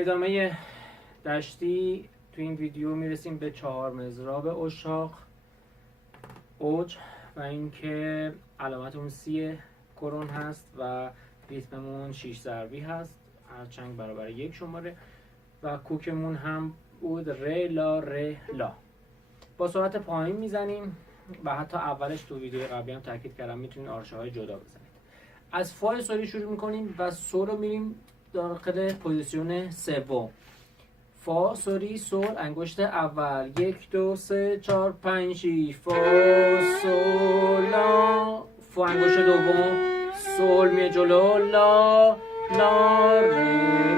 ادامه دشتی تو این ویدیو میرسیم به 4 مضراب اشاق اوج و اینکه علامت اون سی کرون هست و ریتممون 6 ضربی هست، هر چنگ برابر 1 شماره و کوکمون هم بود ر لا ر لا. با سرعت پایین میزنیم و حتی اولش تو ویدیو قبلی هم تاکید کردم میتونید آرشه های جدا بزنید. از فا سولی شروع میکنیم و سول رو میریم داخل پوزیشن سوم. فا سوری سول انگشت اول 1 2 3 4 5 6 فا سول لا. فا انگشت دوم سول می جلو لا لا ر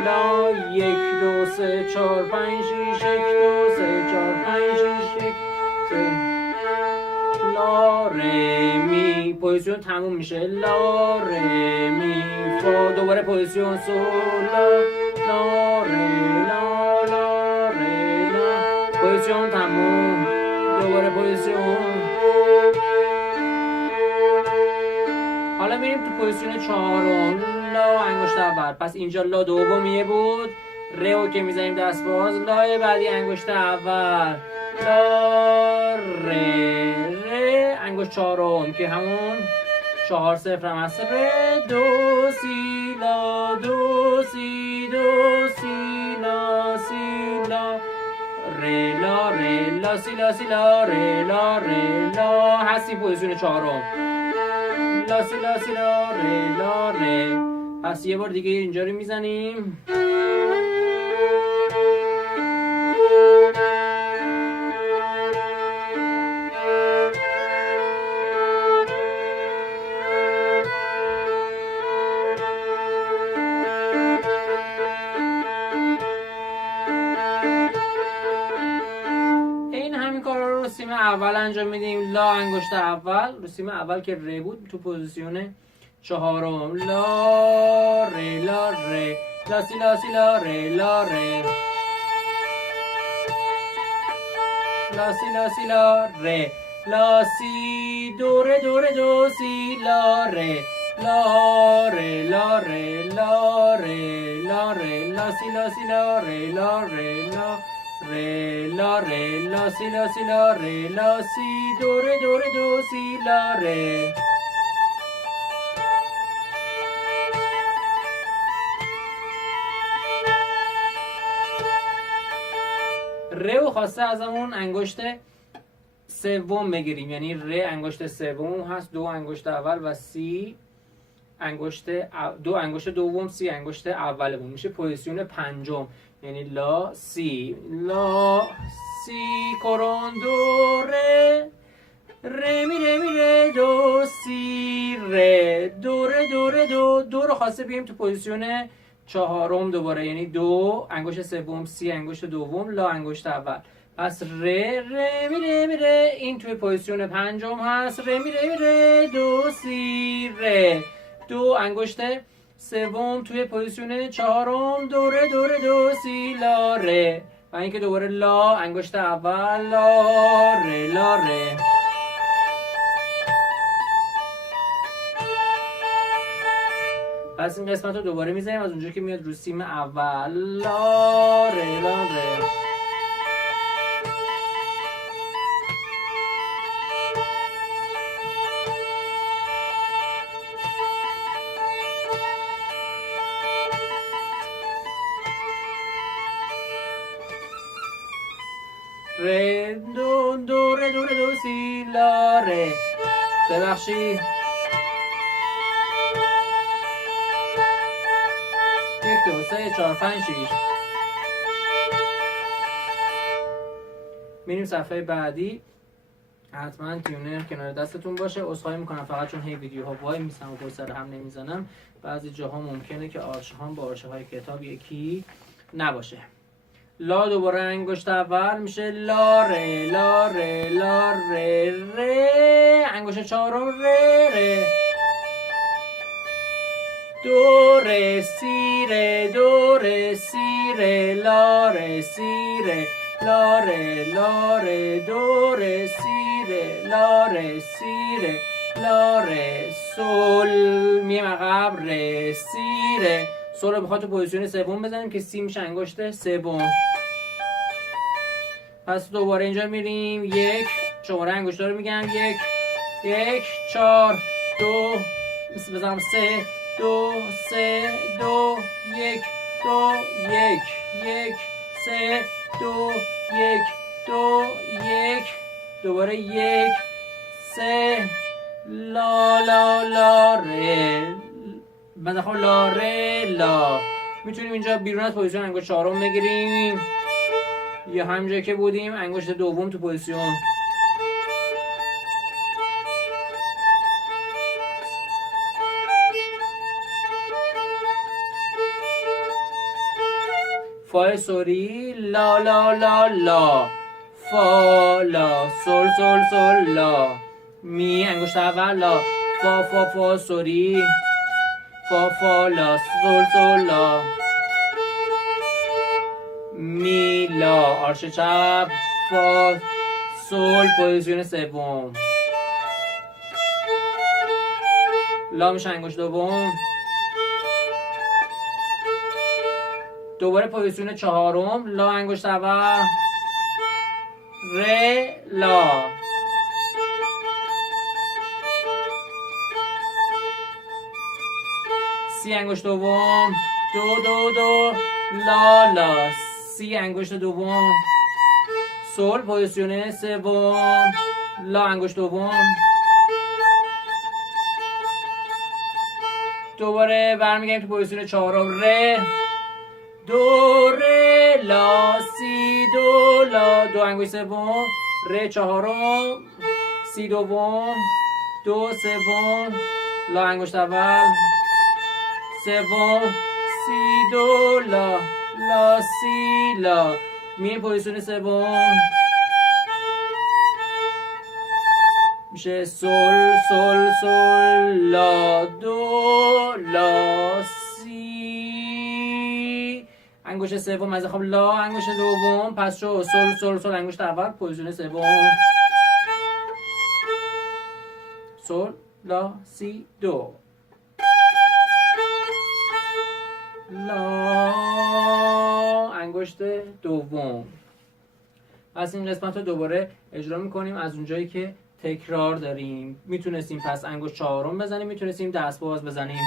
لا 1 2 3 4 5 6 1 2 3 4 5 6 1 3 لا ر می. پوزیشن تموم میشه لا ر می فا. دوباره پوزیشن سول لا لا ر لا لا ر لا. پوزیشن تموم. دوباره پوزیشن. حالا میریم تو پوزیشن چهارم لا انگشت اول. پس اینجا لا دومیه بود، رئو که میزنیم دست باز، لا بعدی انگشت اول لا ر انگشت چهارم که همون 4 0 هم هست ر دو سی لا دو سی دو سی لا سی لا ر لا ر لا سی لا سی لا ر لا ر لا. هستی پوزیشن چهارم لا سی لا سی لا ر لا ر. پس یه بار دیگه اینجا رو میزنیم. این همین کارا رو سیم اول انجام میدیم. لا انگشت اول رو سیم اول که ر بود تو پوزیشن چهارم لا ر لا ر لا سی لا سی لا ر لا ر لا سی لا سی لا ر لا سی دو ر دو ر دو سی لا ر لا ر لا ر لا ر لا ر لا سی لا سی لا ر لا ر لا ر لا ر لا سی لا سی لا ر لا سی دو ر دو ر دو سی لا ر. رئو خواسته ازمون انگشت سوم بگیریم، یعنی ر انگشت سوم هست، دو انگشت اول و سی انگشت دو انگشت دوم، سی انگشت اولمون میشه پوزیشن پنجم، یعنی لا سی لا سی کرون دو ر ر می ر می ر دو سی ر دو ر دو ر دو. دو رو خواسته بیاریم تو پوزیشن چهارم دوباره، یعنی دو انگشت سوم، سی انگشت دوم، لا انگشت اول. پس ر ر می ر می ر. این توی پوزیشن پنجم هست ر می ر می ر دو سی ر. دو انگشت سوم توی پوزیشن چهارم دو ر دو ر دو سی لا ر. و اینکه دوباره لا انگشت اول لا ر لا ر. پس این قسمت رو دوباره میزنیم از اونجا که میاد رو سیم اول لا ر لا ر. ر دو دو ر دو ر دو سی لا ر. ببخشید 1 2 3 4 5 6. میریم صفحه بعدی. حتما تیونر کنار دستتون باشه. عذرخواهی میکنم فقط چون هی ویدیوها وای میسم و پشت سر هم نمیزنم، بعضی جاها ممکنه که آرشه هم با آرشه های کتاب یکی نباشه. لا دوباره انگشت اول میشه لا ر لا ر لا ر ر. انگشت چهارم ر ر دو ر سی ر دو ر سی ر لا ر سی ر لا ر لا ر دو ر سی ر لا ر سی ر لا ر سول. میم عقب ر سی ر سول رو میخواد تو پوزیشن سوم بزنیم که سی میشه انگشت سوم. پس دوباره اینجا میریم، یک، شماره انگشتا رو میگم، یک 4 2 بزنم 3 2 3 2 1 2 1 3 2 1 2 1 دوباره 1 3 لا لا لا ره، بزنم لا ره لا. میتونیم اینجا بیرون از پوزیشن انگشت چهارم بگیریم یا همینجا که بودیم انگشت دوم تو پوزیشن. فا سوری لا لا لا لا، فا لا سول سول سول لا، می انگشت اول لا، فا فا فا سوری، فا فا لا سول سول لا، می لا آرش چپ، فا سول پوزیشن سوم، لا میشه انگشت دوم، دوباره پوزیشن چهارم، لا انگشت اول، ره لا، سی انگشت دوم، دو دو دو لا لا، سی انگشت دوم، سول پوزیشن سوم، لا انگشت دوم، دوباره برمیگردیم تو پوزیشن چهارم، ره دو ره لا سی دو لا، دو انگشت سوم، ره چهارم، سی دوم، دو سوم، لا انگشت اول، سوم، سی دو لا لا سی لا، می پوزیشن سوم میشه سول سول سول لا دو لا سی، انگشت سوم از خب لا انگشت دوم، پس شو سول سول سول انگشت اول پوزیشن سوم، سول لا سی دو لا انگشت دوم. پس این قسمت رو دوباره اجرا میکنیم از اونجایی که تکرار داریم. میتونستیم پس انگشت چهارم بزنیم، میتونستیم دست باز بزنیم.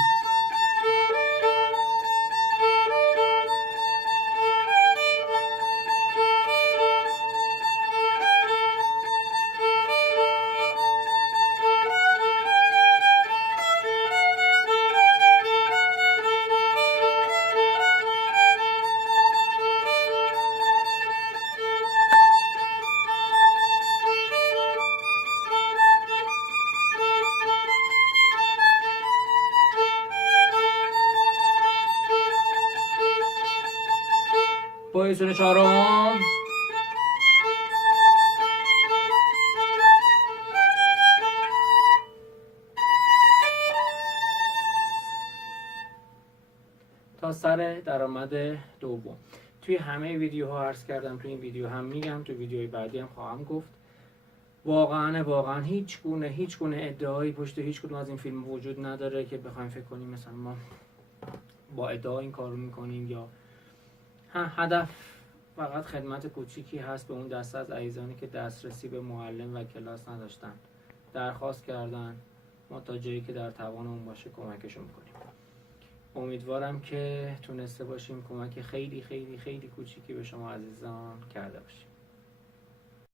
پوزیشن چهارم، تا سر درآمد دوم. توی همه ویدیوها عرض کردم، توی این ویدیو هم میگم، توی ویدیوهای بعدی هم خواهم گفت، واقعا هیچ گونه ادعایی پشت هیچ کدوم از این فیلم وجود نداره که بخوایم فکر کنیم مثلا ما با ادعا این کارو میکنیم، یا هدف فقط خدمت کوچیکی هست به اون دسته از عزیزانی که دسترسی به معلم و کلاس نداشتن، درخواست کردن، ما تا جایی که در توانمون باشه کمکشون میکنیم. امیدوارم که تونسته باشیم کمک خیلی خیلی خیلی کوچیکی به شما عزیزان کرده باشیم.